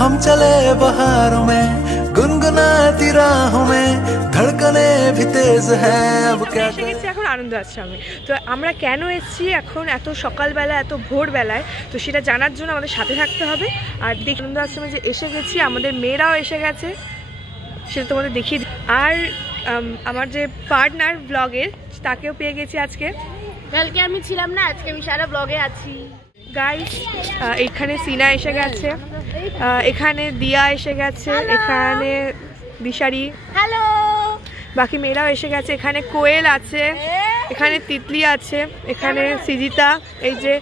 हम चले बहारों में गुनगुनाती राहों में धड़कने भी तेज है अब क्या এখন আনন্দ আশ্রমে। তো আমরা কেন এসেছি এখন এত সকালবেলা এত ভোরবেলায়, তো সেটা জানার জন্য আমাদের সাথে থাকতে হবে। আর দেখি আনন্দ আশ্রমে যে এসে গেছি, আমাদের মেয়েরাও এসে গেছে, সেটা তোমাদের দেখিয়ে। আর আমার যে পার্টনার ব্লগের, তাকেও পেয়ে গেছি আজকে। কালকে আমি ছিলাম না, আজকে আমি সারা ব্লগে আছি। গাইস এখানে সিনা এসে গেছে, এখানে দিয়া এসে গেছে, এখানে দিশারি, হ্যালো, বাকি মেয়েরাও এসে গেছে। এখানে কোয়েল আছে, এখানে তিতলি আছে, এখানে সৃজিতা, এই যে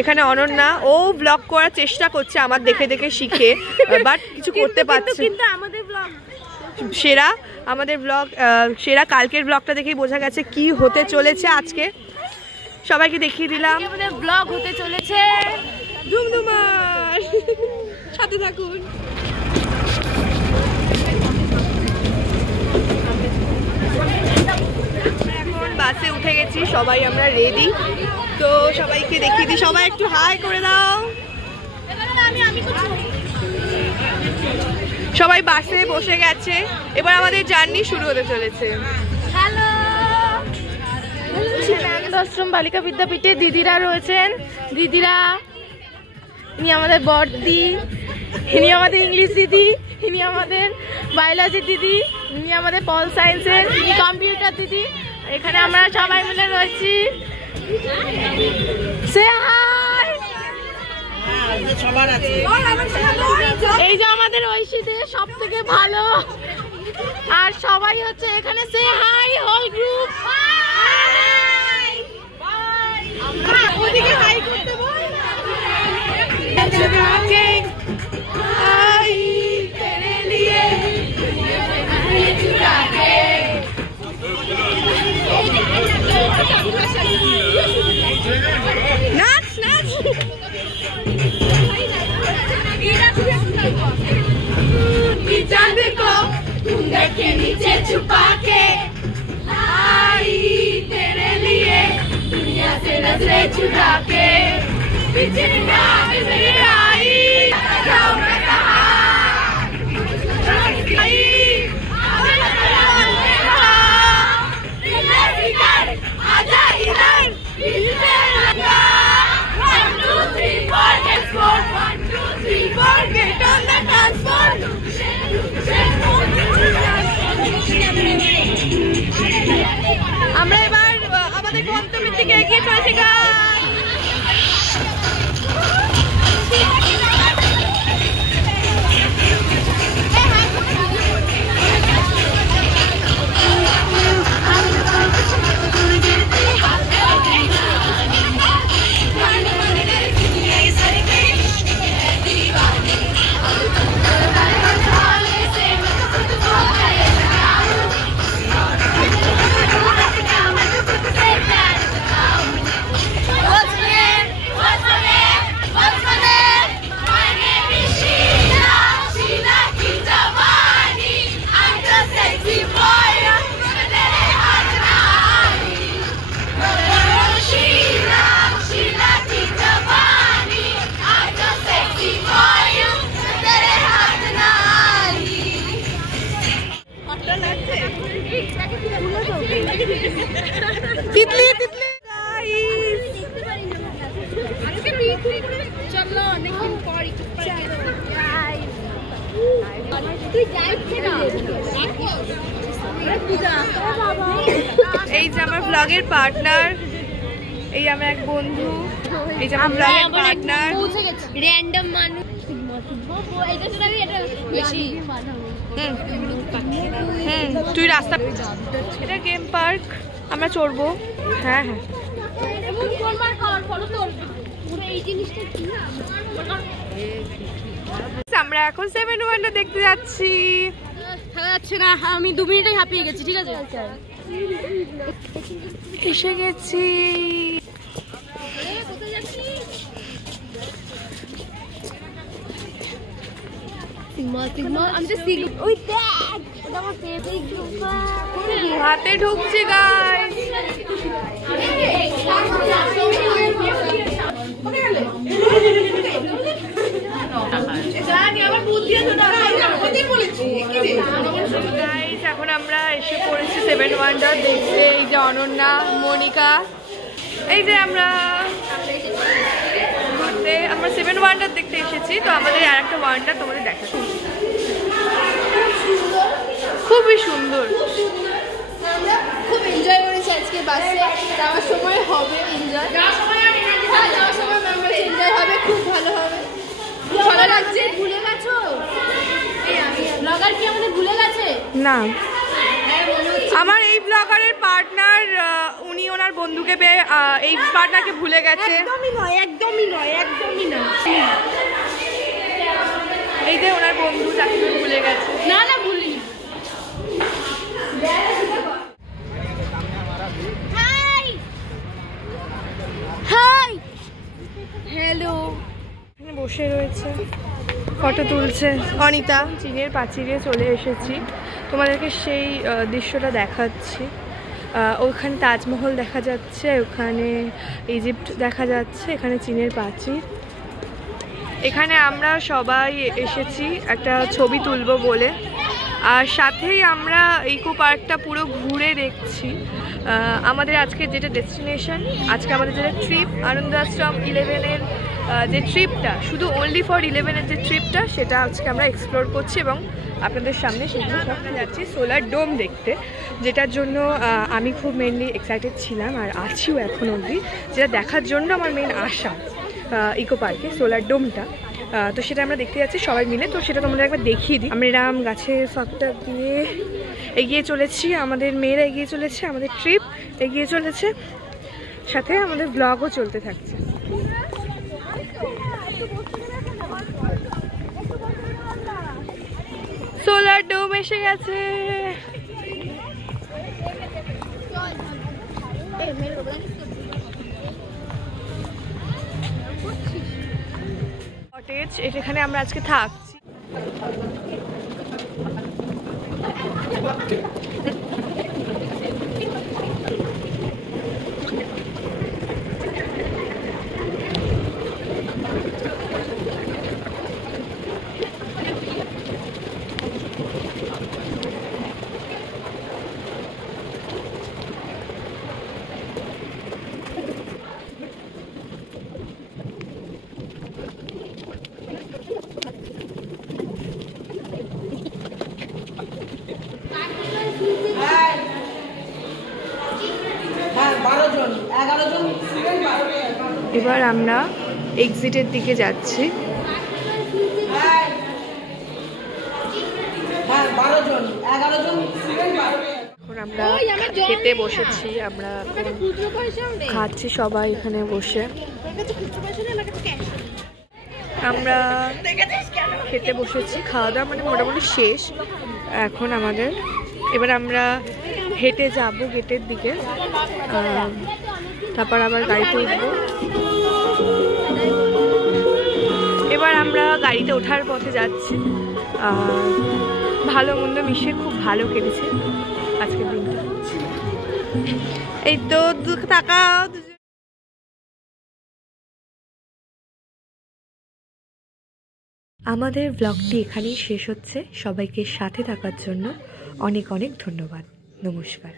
এখানে অনন্যা। ও ব্লগ করার চেষ্টা করছে আমার দেখে দেখে শিখে, বাট কিছু করতে পারছে। কিন্তু আমাদের ব্লগ সেরা, আমাদের ব্লগ সেরা। কালকের ব্লগটা দেখেই বোঝা গেছে কি হতে চলেছে আজকে। সবাইকে দেখিয়ে দিলাম আমাদের ব্লগ হতে চলেছে ধুমধুমার। সাথে থাকুন। এখন বাসে উঠে গেছি, সবাই আমরা রেডি। তো সবাইকে দেখিয়ে দিই, সবাই একটু হাই করে দাও। সবাই বাসে বসে গেছে, এবার আমাদের জার্নি শুরু হতে চলেছে। হ্যালো, আশ্রম বালিকা বিদ্যাপীঠে দিদিরা রয়েছেন। দিদিরা, ইনি আমাদের বড়দি, ইনি আমাদের ইংলিশ দিদি, ইনি আমাদের বায়োলজি দিদি, ইনি আমাদের পল সায়েন্সের, ইনি কম্পিউটার দিদি। এখানে আমরা সবাই মিলে রয়েছি। সে হাই। এই যে আমাদের ঐশীতে সব থেকে ভালো, আর সবাই হচ্ছে এখানে সে হাই হোল গ্রুপ। ওদিকে হাই করতে বল। নাচ নাচ। चांद को कुंदर के नीचे छुपा के आई तेरे लिए दुनिया से नजरें चुरा के पीछे आई जाओ मैं कहा आजा इधर 1 2 3 4 export 1 2 3 4 get on the dance floor। আমরা এবার আমাদের গন্তব্যের দিকে এগিয়ে চলেছি। তিতলি তিতলি চলো অনেকদিন পর এই যে আমার ব্লগের পার্টনার, এই আমার এক বন্ধু, এই যে আমার ব্লগের পার্টনার। র্যান্ডম মানুষ তুই রাস্তা, এটা গেম পার্ক, আমরা চড়বো। হ্যাঁ হ্যাঁ, আমরা এখন 7 ওয়ান্ডার দেখতে যাচ্ছি। যাচ্ছে না, আমি 2 মিনিটে হাঁপিয়ে গেছি। ঠিক আছে, এসে গেছি। হাতে ঢুকছি গাইস। আমরা এসে পড়েছি সেভেন ওয়ান্ডার দেখতে। এই যে অনন্যা, মনিকা, এই যে আমরা সেভেন ওয়ান্ডার দেখতে এসেছি। তো আমাদের আর একটা ওয়ান্ডার তোমাদের দেখাচ্ছি, খুবই সুন্দর। আমরা খুব এনজয় করেছি আজকে বাসে যাওয়ার সময় হবে এনজয়, যাওয়ার সময় এনজয় হবে, খুব ভালো হবে, ভালো লাগছে। ভুলে গেছো ব্লগার কি আমাদের ভুলে গেছে? না, আমার এই ব্লগারের পার্টনার উনি ওনার বন্ধুকে পেয়ে এই পার্টনারকে ভুলে গেছে। একদমই নয়, একদমই নয়, একদমই না। এই যে ওনার বন্ধু তাকে ভুলে গেছে। না না, ভুলিনি। High hi hello. এখানে বসে রয়েছে, ফটো তুলছে অনিতা। চীনের প্রাচীরে চলে এসেছি, তোমাদেরকে সেই দৃশ্যটা দেখাচ্ছি। ওখানে তাজমহল দেখা যাচ্ছে, ওখানে ইজিপ্ট দেখা যাচ্ছে, এখানে চীনের প্রাচীর। এখানে আমরা সবাই এসেছি একটা ছবি তুলবো বলে, আর সাথেই আমরা ইকো পার্কটা পুরো ঘুরে দেখছি। আমাদের আজকে যেটা ডেস্টিনেশন, আজকে আমাদের যেটা ট্রিপ, আনন্দ আশ্রম 11-এর যে ট্রিপটা, শুধু অনলি ফর 11-এর যে ট্রিপটা, সেটা আজকে আমরা এক্সপ্লোর করছি এবং আপনাদের সামনে সেগুলো সব যাচ্ছি সোলার ডোম দেখতে, যেটার জন্য আমি খুব মেনলি এক্সাইটেড ছিলাম আর আছিও এখন অবধি, যেটা দেখার জন্য আমার মেন আশা ইকো পার্কে সোলার ডোমটা। তো সেটা আমরা দেখতে যাচ্ছি সবাই মিলে। তো সেটা তোমাদের একবার দেখিয়ে দিই। আমরা এরম গাছের ফাঁকটা দিয়ে এগিয়ে চলেছি, আমাদের মেয়েরা এগিয়ে চলেছে, আমাদের ট্রিপ এগিয়ে চলেছে, সাথে আমাদের ব্লগও চলতে থাকছে। সোলার ডোম এসে গেছে। কটেজ, এখানে আমরা আজকে থাকছি। এবার আমরা এক্সিটের দিকে যাচ্ছি। এখন আমরা খেতে বসেছি, আমরা খাচ্ছি সবাই এখানে বসে। আমরা খেতে বসেছি, খাওয়া দাওয়া মানে মোটামুটি শেষ এখন আমাদের। এবার আমরা হেঁটে যাব গেটের দিকে, তারপর আবার গাড়িতে উঠবো। এবার আমরা গাড়িতে ওঠার পথে যাচ্ছি। ভালো মন্দ মিশিয়ে খুব ভালো কেটেছে আজকের দিনটা। এই তো তাকাও। আমাদের ব্লগটি এখানেই শেষ হচ্ছে। সবাইকে সাথে থাকার জন্য অনেক অনেক ধন্যবাদ। নমস্কার।